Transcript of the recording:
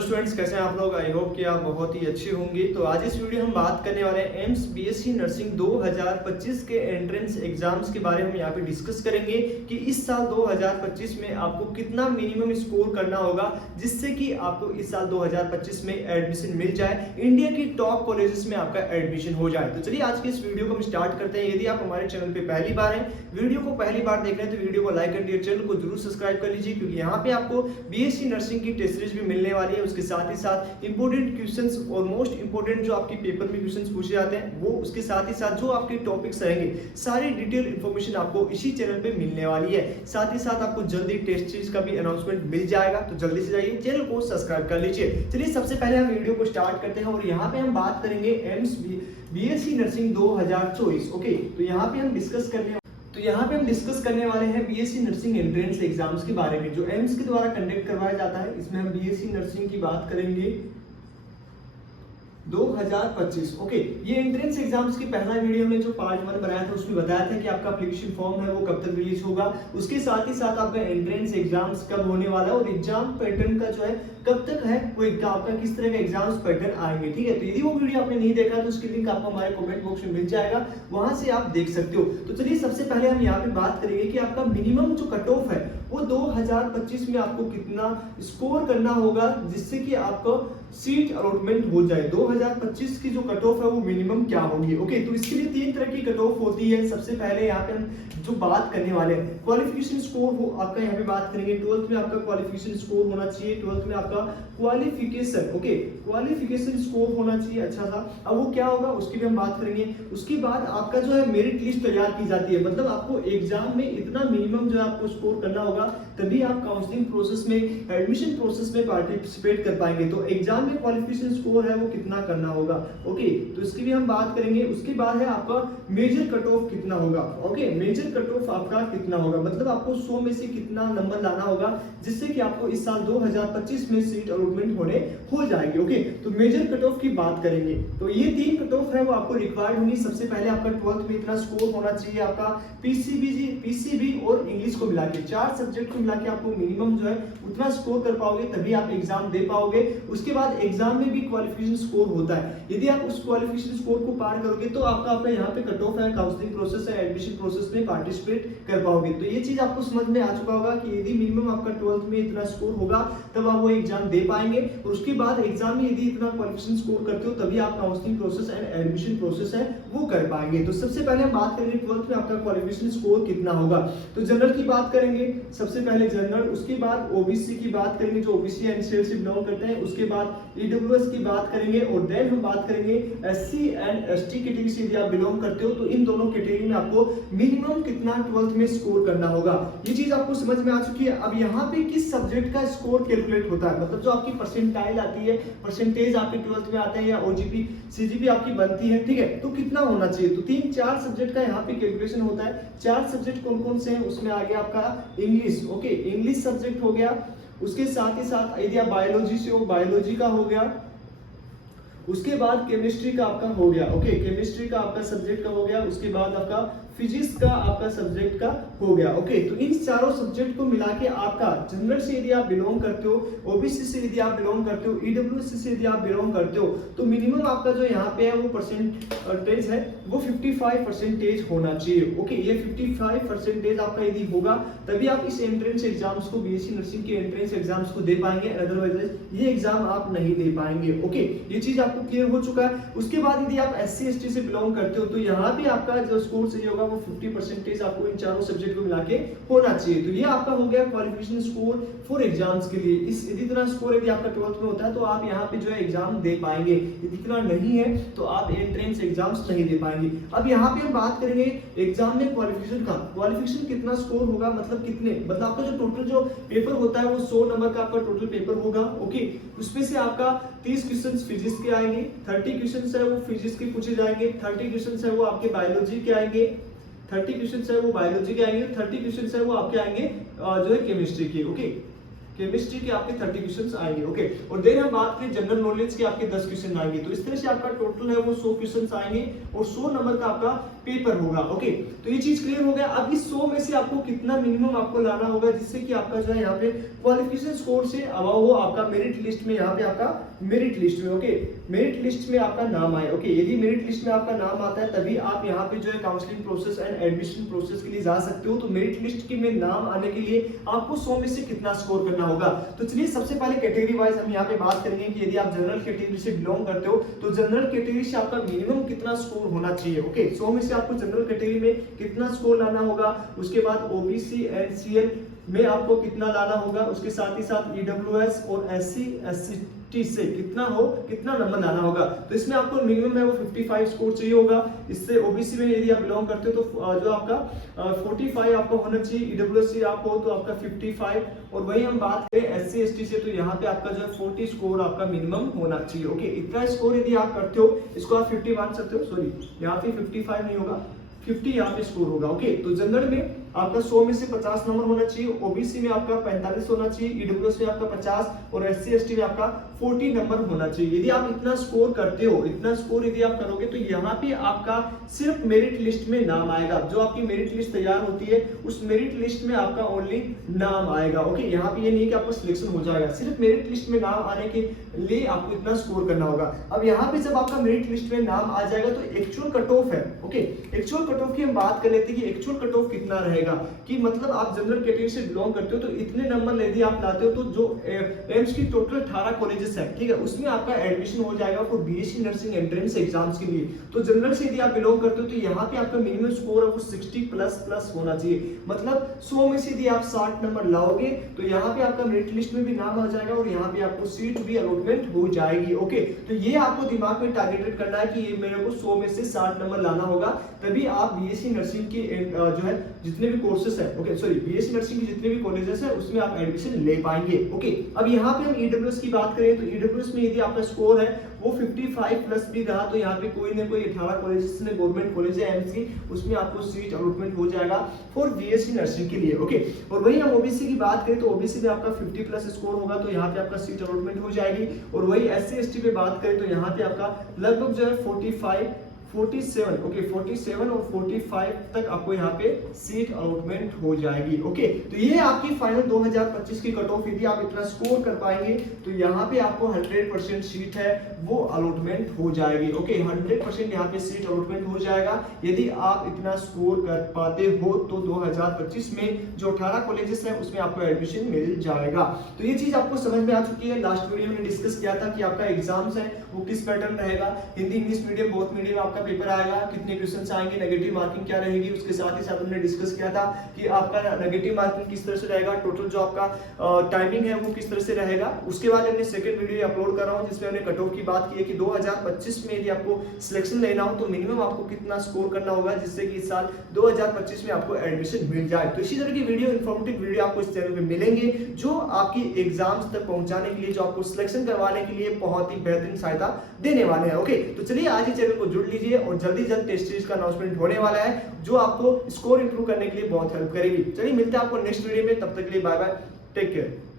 Students, कैसे हैं आप लोग। आई होप कि आप बहुत ही अच्छे होंगे। तो आज इस वीडियो हम बात करने वाले हैं एम्स बीएससी नर्सिंग 2025 के एंट्रेंस एग्जाम्स के बारे में यहाँ पे डिस्कस करेंगे कि इस साल 2025 में आपको कितना मिनिमम स्कोर करना होगा जिससे कि आपको इस साल 2025 में एडमिशन मिल जाए, इंडिया की टॉप कॉलेजेस में आपका एडमिशन हो जाए। तो चलिए आज के इस वीडियो को हम स्टार्ट करते हैं। यदि आप हमारे चैनल पे पहली बार हैं, वीडियो को पहली बार देख रहे हैं तो वीडियो को लाइक कर दिए, चैनल को जरूर सब्सक्राइब कर लीजिए क्योंकि यहाँ पे आपको बीएससी नर्सिंग की टेस्ट सीरीज भी मिलने वाली है। उसके साथ ही साथ इंपोर्टेंट क्वेश्चंस और मोस्ट इंपोर्टेंट जो आपकी पेपर में क्वेश्चंस पूछे जाते हैं वो, उसके साथ ही साथ जो आपके टॉपिक्स रहेंगे सारी डिटेल इंफॉर्मेशन आपको इसी चैनल पे मिलने वाली है। साथ ही साथ आपको जल्दी टेस्ट सीरीज का भी अनाउंसमेंट मिल जाएगा, तो जल्दी से जाइए चैनल को सब्सक्राइब कर लीजिए। चलिए सबसे पहले हम वीडियो को स्टार्ट करते हैं और यहाँ पे हम बात करेंगे एम्स बीएससी नर्सिंग 2024। ओके, तो यहाँ पे हम डिस्कस करने वाले हैं बीएससी नर्सिंग एंट्रेंस एग्जाम्स के बारे में जो एम्स के द्वारा कंडक्ट करवाया जाता है। इसमें हम बीएससी नर्सिंग की बात करेंगे 2025। ओके, ये एंट्रेंस एग्जाम्स की पहला वीडियो में जो पार्ट 1 बनाया था उसमें बताया था कि आपका एप्लीकेशन फॉर्म है वो कब तक रिलीज होगा, उसके साथ ही साथ आपका एंट्रेंस एग्जाम्स कब होने वाला है और एग्जाम पैटर्न का जो है कब तक है वो आपका किस तरह का एग्जाम्स पैटर्न आएंगे। ठीक है, तो यदि वो वीडियो आपने नहीं देखा तो उसकी लिंक आपको हमारे कमेंट बॉक्स में मिल जाएगा, वहां से आप देख सकते हो। तो चलिए सबसे पहले हम यहाँ पे बात करेंगे कि आपका मिनिमम जो कट ऑफ है वो 2025 में आपको कितना स्कोर करना होगा जिससे कि आपको सीट अलॉटमेंट हो जाए। 2025 की जो कट ऑफ है वो मिनिमम क्या होगी। ओके, तो इसके लिए 3 तरह की कट ऑफ होती है। सबसे पहले यहाँ पे हम जो बात करने वाले हैं क्वालिफिकेशन स्कोर हो आपका, यहाँ पे बात करेंगे 12th में आपका क्वालिफिकेशन स्कोर होना चाहिए। 12th में आपका क्वालिफिकेशन, ओके, क्वालिफिकेशन स्कोर होना चाहिए अच्छा सा। अब वो क्या होगा उसकी भी हम बात करेंगे। उसके बाद आपका जो है मेरिट लिस्ट तैयार की जाती है, मतलब आपको एग्जाम में इतना मिनिमम जो है आपको स्कोर करना होगा तभी आप काउंसलिंग प्रोसेस में, एडमिशन प्रोसेस में पार्टिसिपेट कर पाएंगे। तो एग्जाम में क्वालिफिकेशन स्कोर है वो कितना करना होगा। ओके, तो इसकी भी हम बात करेंगे। उसके बाद है आपका मेजर कट ऑफ कितना होगा। ओके, मेजर कट ऑफ आपका कितना होगा, मतलब आपको 100 में से कितना नंबर लाना होगा जिससे कि आपको इस साल 2025 में सीट अलॉटमेंट हो जाएगी। ओके, तो मेजर कट ऑफ की बात करेंगे तो ये 3 कट ऑफ है वो आपको रिक्वायर्ड होंगी। सबसे पहले आपका 12th में इतना स्कोर होना चाहिए, आपका पीसीबी और इंग्लिश को मिला के 4 सब्जेक्ट को मिला के आपको मिनिमम जो है उतना स्कोर कर पाओगे तभी आप एग्जाम दे पाओगे। उसके बाद एग्जाम में भी क्वालिफिकेशन स्कोर होता है, यदि आप उस क्वालिफिकेशन स्कोर को पार करोगे तो आपका यहाँ पे कट ऑफ है, काउंसलिंग प्रोसेस है, एडमिशन प्रोसेस में पार्टिसिपेट कर पाओगे। तो ये चीज आपको समझ में आ चुका होगा कि यदि मिनिमम आपका 12th में इतना स्कोर होगा तब आप वो एग्जाम दे पाएंगे और उसके बाद एग्जाम में यदि इतना क्वालिफिकेशन स्कोर करते हो तभी आप counselling process and admission process है वो कर पाएंगे। तो सबसे पहले हम बात करेंगे 12th में आपका क्वालिफिकेशन स्कोर कितना होगा। तो जनरल की बात करेंगे, सबसे पहले जनरल, उसके बाद ओबीसी की बात करेंगे जो ओबीसी एनसीएल से बिलोंग करते हैं, उसके बाद ईडब्ल्यूएस की बात करेंगे और देन हम बात करेंगे एससी एंड एसटी कैटेगरी से यदि आप बिलोंग करते हो तो इन दोनों कैटेगरी में आपको मिनिमम कितना 12th में स्कोर करना होगा। ये चीज आपको समझ में आ चुकी है। अब यहाँ पे किस सब्जेक्ट का स्कोर कैलकुलेट होता है, मतलब जो आपकी परसेंटाइल आती है, परसेंटेज आपके 12th में आते हैं या ओजीपी सीजीपी आपकी बनती है, ठीक है, तो कितना होना चाहिए। तो 3-4 सब्जेक्ट का यहाँ पे कैलकुलेशन होता है। 4 सब्जेक्ट कौन कौन से हैं उसमें आ गया आपका इंग्लिश। ओके, इंग्लिश सब्जेक्ट हो गया, उसके साथ ही साथ यदि आप बायोलॉजी से हो बायोलॉजी का हो गया, उसके बाद केमिस्ट्री का आपका हो गया। ओके, केमिस्ट्री का आपका सब्जेक्ट का हो गया, उसके बाद आपका फिजिक्स का आपका सब्जेक्ट का हो गया। ओके, तो इन चारों सब्जेक्ट को मिला के आपका जनरल से यदि आप बिलोंग करते हो, ओबीसी से यदि आप बिलोंग करते हो, ईडब्ल्यूएस से यदि आप बिलोंग करते हो तो मिनिमम आपका जो यहाँ पे है वो परसेंटेज है वो 55% होना चाहिए। ओके, ये 55% आपका यदि होगा तभी आप इस एंट्रेंस एग्जाम्स को, बीएससी नर्सिंग के एंट्रेंस एग्जाम्स को दे पाएंगे, अदरवाइज ये एग्जाम आप नहीं दे पाएंगे। ओके, ये चीज आपको क्लियर हो चुका है। उसके बाद यदि आप एससी एसटी से बिलोंग करते हो तो यहाँ भी आपका जो स्कोर चाहिए होगा वो 50% आपको इन चारों सब्जेक्ट को मिला के होना चाहिए। तो ये आपका हो गया क्वालिफिकेशन स्कोर फॉर एग्जाम्स के लिए। इस यदि इतना स्कोर यदि आपका 12th में होता है तो आप यहाँ पे जो है एग्जाम दे पाएंगे, यदि इतना नहीं है तो आप एंट्रेंस एग्जाम्स नहीं दे पाएंगे। अब यहाँ पे हम बात करेंगे एग्जाम में क्वालिफिकेशन का, क्वालिफिकेशन कितना स्कोर होगा, मतलब कितने, मतलब आपका जो टोटल जो पेपर होता है वो 100 नंबर का आपका टोटल पेपर होगा। ओके, उसमें से आपका 30 क्वेश्चन फिजिक्स के आएंगे, 30 क्वेश्चन है वो फिजिक्स के पूछे जाएंगे, 30 क्वेश्चन है वो आपके बायोलॉजी के आएंगे, 30 क्वेश्चन है वो बायोलॉजी के आएंगे, 30 क्वेश्चन है वो आपके आएंगे जो है केमिस्ट्री के। ओके, केमिस्ट्री के आपके 30 क्वेश्चंस आएंगे। ओके, और देन हम बात करें जनरल नॉलेज के आपके 10 क्वेश्चन आएंगे। तो इस तरह से आपका टोटल है वो 100 क्वेश्चंस आएंगे और 100 नंबर का आपका पेपर होगा। ओके, तो ये चीज क्लियर हो गया। अब इस 100 में से आपको कितना मिनिमम आपको लाना होगा जिससे कि आपका जो है यहाँ पे क्वालिफिकेशन स्कोर से अबव हो, आपका मेरिट लिस्ट में, यहाँ पे आपका मेरिट लिस्ट में, ओके, मेरिट लिस्ट में आपका नाम आए। ओके, यदि मेरिट लिस्ट में आपका नाम आता है तभी आप यहाँ पे जो है counselling process and admission process के लिए जा सकते हो। तो मेरिट लिस्ट के में नाम आने के लिए आपको 100 में से कितना स्कोर करना होगा। तो चलिए सबसे पहले कैटेगरी वाइज हम यहाँ पे बात करेंगे कि यदि आप जनरल कैटेगरी से बिलोंग करते हो तो जनरल कैटेगरी से आपका मिनिमम कितना स्कोर होना चाहिए। ओके, 100 में से आपको जनरल कैटेगरी में कितना स्कोर लाना होगा, उसके बाद ओबीसी एनसीएल में आपको कितना लाना होगा, उसके साथ ही साथ ईडब्ल्यूएस और एससी एसटी से कितना नंबर लाना होगा। तो इसमें आपको मिनिमम है वो 55 स्कोर चाहिए होगा। इससे ओबीसी में यदि आप बिलोंग करते हो तो जो आपका 45 आपको होना चाहिए, ईडब्ल्यूएस आप हो तो आपका 55, और वही हम बात करें एससी एसटी से तो यहाँ पे आपका जो है 40 स्कोर आपका मिनिमम होना चाहिए। ओके, इतना स्कोर यदि आप करते हो इसको आप 50 मान सकते हो, सॉरी यहाँ पे 55 नहीं होगा, 50 यहाँ पे स्कोर होगा। ओके, तो जनरल में आपका 100 में से 50 नंबर होना चाहिए, ओबीसी में आपका 45 होना चाहिए, ईडब्ल्यूएस में आपका 50 और एससी एसटी में आपका 40 नंबर होना चाहिए। यदि आप इतना स्कोर करते हो, इतना स्कोर यदि आप करोगे तो यहाँ पे आपका सिर्फ मेरिट लिस्ट में नाम आएगा। जो आपकी मेरिट लिस्ट तैयार होती है उस मेरिट लिस्ट में आपका ओनली नाम आएगा। ओके, यहाँ पे ये नहीं कि आपका सिलेक्शन हो जाएगा, सिर्फ मेरिट लिस्ट में नाम आने के लिए आपको इतना स्कोर करना होगा। अब यहाँ पे जब आपका मेरिट लिस्ट में नाम आ जाएगा तो एक्चुअल कट ऑफ है। ओके, एक्चुअल कट ऑफ की हम बात कर लेते हैं कि एक्चुअल कट ऑफ कितना रहेगा, कि मतलब आप जनरल कैटेगरी से बिलोंग करते हो तो इतने नंबर यदि आप लाते हो तो जो एम्स की टोटल 18 कॉलेजेस है, ठीक है, उसमें आपका एडमिशन हो जाएगा for BSc nursing entrance exams के लिए। तो जनरल से यदि आप बिलोंग करते हो तो यहाँ पे आपका मिनिमम स्कोर है वो 60 प्लस होना चाहिए। मतलब 100 में से यदि आप 60 नंबर लाओगे तो यहाँ पे आपका मेरिट लिस्ट में भी नाम आ जाएगा और यहाँ पे आपको सीट भी अलॉटमेंट हो जाएगी। ओके, तो ये आपको दिमाग में टारगेटेड करना है कि ये मेरे को 100 में से 60 नंबर लाना होगा, तभी आप बीएससी नर्सिंग की जो है जितने भी कोर्सेस है, ओके सॉरी बीएससी नर्सिंग की जितने भी कॉलेजेस है उसमें आप एडमिशन ले पाएंगे। ओके, अब यहाँ पे हम ईडब्ल्यूएस की बात करें तो ईडब्ल्यूएस में यदि आपका स्कोर है वो 55 प्लस भी रहा तो यहाँ पे कोई ना कोई 18 कॉलेजेस में गवर्नमेंट कॉलेज है एम्स की, उसमें आपको सीट अलॉटमेंट हो जाएगा फॉर बीएससी नर्सिंग के लिए। ओके, और वही हम ओबीसी की बात करें तो ओबीसी में आपका 50 प्लस स्कोर होगा तो यहाँ पे आपका सीट अलॉटमेंट हो जाएगी। और वही एससी एसटी पे बात करें तो यहाँ पे आपका लगभग जो है 47 ओके 47 और 45 तक आपको यहाँ पे सीट अलॉटमेंट हो जाएगी। ओके, तो ये आपकी फाइनल 2025 की कट ऑफ। यदि आप इतना स्कोर कर पाएंगे तो यहाँ पे आपको 100% सीट है वो अलॉटमेंट हो जाएगी। ओके, 100% यहाँ पे सीट अलॉटमेंट हो जाएगा यदि आप इतना स्कोर कर पाते हो तो 2025 में जो 18 कॉलेजेस है उसमें आपको एडमिशन मिल जाएगा। तो ये चीज आपको समझ में आ चुकी है। लास्ट वीडियो में डिस्कस किया था कि आपका एग्जाम्स है वो किस पैटर्न रहेगा, Hindi English medium both medium आपका पेपर आएगा, कितने क्वेश्चंस आएंगे, नेगेटिव मार्किंग क्या रहेगी, उसके साथ ही साथ हमने डिस्कस किया था कि आपका नेगेटिव मार्किंग किस तरह से रहेगा, टोटल जो आपका टाइमिंग है वो किस तरह से रहेगा। उसके बाद हमने सेकंड वीडियो अपलोड कर रहा हूं जिसमें हमने कट ऑफ की बात की है कि 2025 में यदि आपको सिलेक्शन लेना हो तो मिनिमम आपको कितना स्कोर करना होगा जिससे कि इस साल 2025 में आपको एडमिशन मिल जाए। तो इसी तरह की वीडियो, इंफॉर्मेटिव वीडियो आपको इस चैनल पे मिलेंगे जो आपकी एग्जाम्स तक पहुंचाने के लिए, जो आपको सिलेक्शन करवाने के लिए बहुत ही बेहतरीन सहायता देने वाले हैं। ओके, तो चलिए आज ही चैनल को जुड़ लीजिए और जल्दी टेस्ट सीरीज का अनाउंसमेंट होने वाला है जो आपको स्कोर इंप्रूव करने के लिए बहुत हेल्प करेगी। चलिए मिलते हैं आपको नेक्स्ट वीडियो में, तब तक के लिए बाय बाय, टेक केयर।